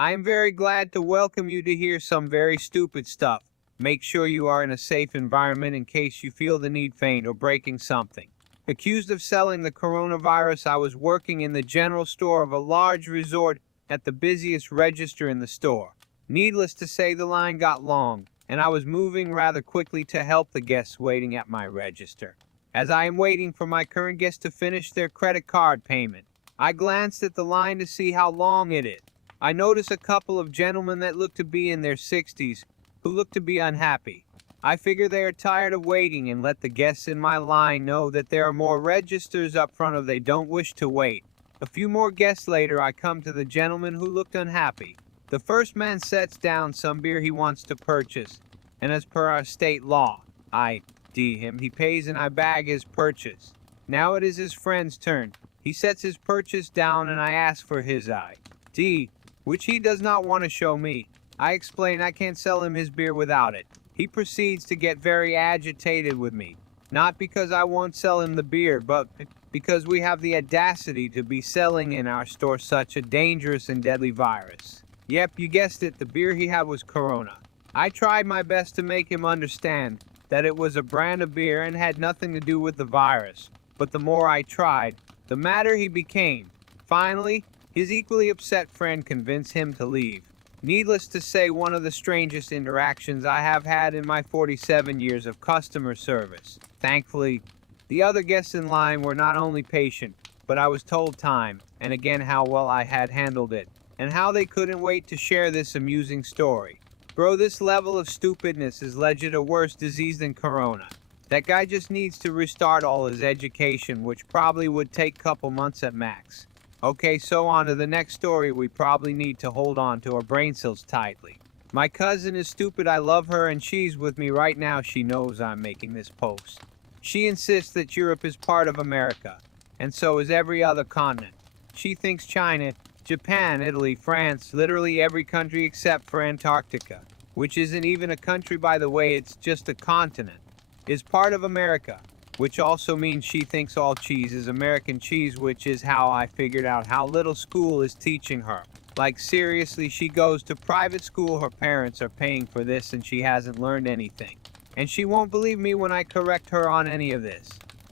I am very glad to welcome you to hear some very stupid stuff. Make sure you are in a safe environment in case you feel the need faint or breaking something. Accused of selling the coronavirus, I was working in the general store of a large resort at the busiest register in the store. Needless to say, the line got long, and I was moving rather quickly to help the guests waiting at my register. As I am waiting for my current guests to finish their credit card payment, I glanced at the line to see how long it is. I noticed a couple of gentlemen that looked to be in their 60s who looked to be unhappy. I figure they are tired of waiting and let the guests in my line know that there are more registers up front if they don't wish to wait. A few more guests later, I come to the gentleman who looked unhappy. The first man sets down some beer he wants to purchase, and as per our state law, I D him. He pays and I bag his purchase. Now it is his friend's turn. He sets his purchase down and I ask for his ID, which he does not want to show me. I explain I can't sell him his beer without it. He proceeds to get very agitated with me. Not because I won't sell him the beer, but because we have the audacity to be selling in our store such a dangerous and deadly virus. Yep, you guessed it, the beer he had was Corona. I tried my best to make him understand that it was a brand of beer and had nothing to do with the virus. But the more I tried, the madder he became. Finally, his equally upset friend convinced him to leave. Needless to say, one of the strangest interactions I have had in my 47 years of customer service. Thankfully, the other guests in line were not only patient, but I was told time and again how well I had handled it, and how they couldn't wait to share this amusing story. Bro, this level of stupidness is legit a worse disease than Corona. That guy just needs to restart all his education, which probably would take a couple months at max. Okay, so on to the next story. We probably need to hold on to our brain cells tightly. My cousin is stupid, I love her, and she's with me right now. She knows I'm making this post. She insists that Europe is part of America, and so is every other continent. She thinks China, Japan, Italy, France, literally every country except for Antarctica, which isn't even a country by the way, it's just a continent, is part of America. Which also means she thinks all cheese is American cheese, which is how I figured out how little school is teaching her. Like seriously, she goes to private school, her parents are paying for this, and she hasn't learned anything. And she won't believe me when I correct her on any of this.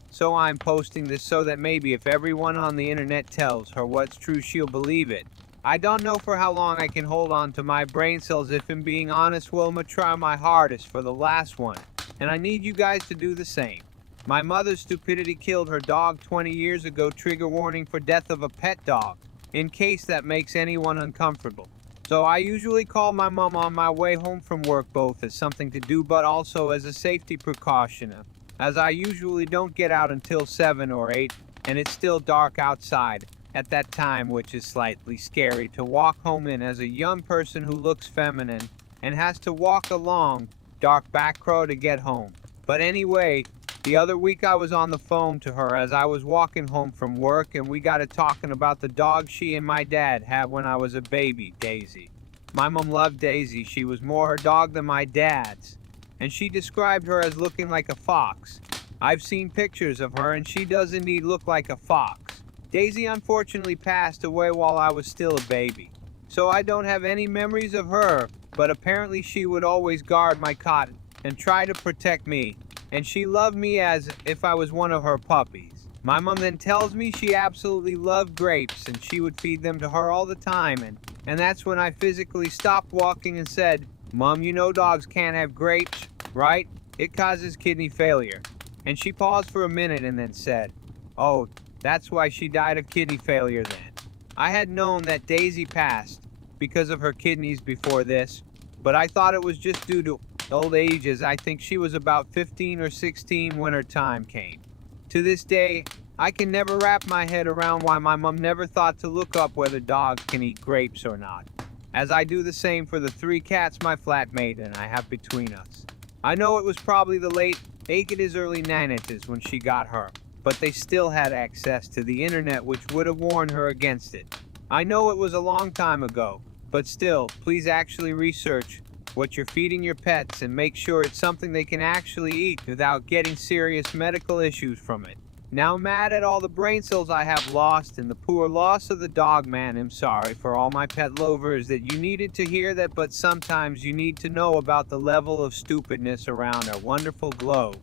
So I'm posting this so that maybe if everyone on the internet tells her what's true, she'll believe it. I don't know for how long I can hold on to my brain cells. If I'm being honest, well, I'm gonna try my hardest for the last one. And I need you guys to do the same. My mother's stupidity killed her dog 20 years ago. Trigger warning for death of a pet dog, in case that makes anyone uncomfortable. So I usually call my mom on my way home from work, both as something to do but also as a safety precaution, as I usually don't get out until 7 or 8 and it's still dark outside at that time, which is slightly scary to walk home in as a young person who looks feminine and has to walk along dark back row to get home. But anyway, the other week I was on the phone to her as I was walking home from work, and we got to talking about the dog she and my dad had when I was a baby, Daisy. My mom loved Daisy. She was more her dog than my dad's, and she described her as looking like a fox. I've seen pictures of her and she does indeed look like a fox. Daisy unfortunately passed away while I was still a baby, so I don't have any memories of her, but apparently she would always guard my cot and try to protect me. And she loved me as if I was one of her puppies. My mom then tells me she absolutely loved grapes and she would feed them to her all the time, and that's when I physically stopped walking and said, "Mom, you know dogs can't have grapes, right? It causes kidney failure." And she paused for a minute and then said, "Oh, that's why she died of kidney failure then." I had known that Daisy passed because of her kidneys before this, but I thought it was just due to old age, as I think she was about 15 or 16 when her time came. To this day, I can never wrap my head around why my mom never thought to look up whether dogs can eat grapes or not, as I do the same for the 3 cats my flatmate and I have between us. I know it was probably the late 80s, early 90s when she got her, but they still had access to the internet, which would have warned her against it. I know it was a long time ago, but still, please actually research what you're feeding your pets and make sure it's something they can actually eat without getting serious medical issues from it. Now mad at all the brain cells I have lost and the poor loss of the dog man. I'm sorry for all my pet lovers that you needed to hear that, but sometimes you need to know about the level of stupidness around our wonderful globe.